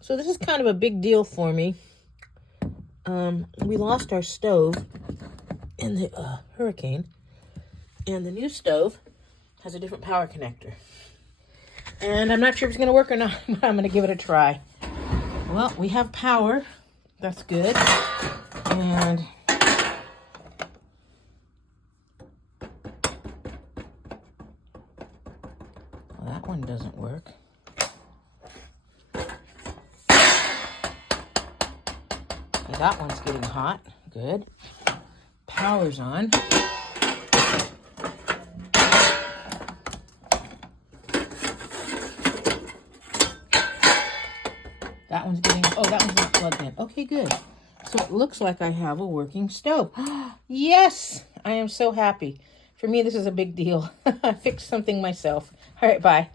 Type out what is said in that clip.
So this is kind of a big deal for me. We lost our stove in the hurricane, and the new stove has a different power connector. And I'm not sure if it's going to work or not, but I'm going to give it a try. Well, we have power. That's good. And well, that one doesn't work. Okay, that one's getting hot. Good. Power's on. That one's getting, oh, that one's not plugged in. Okay, good. So it looks like I have a working stove. Yes, I am so happy. For me, this is a big deal. I fixed something myself. All right, bye.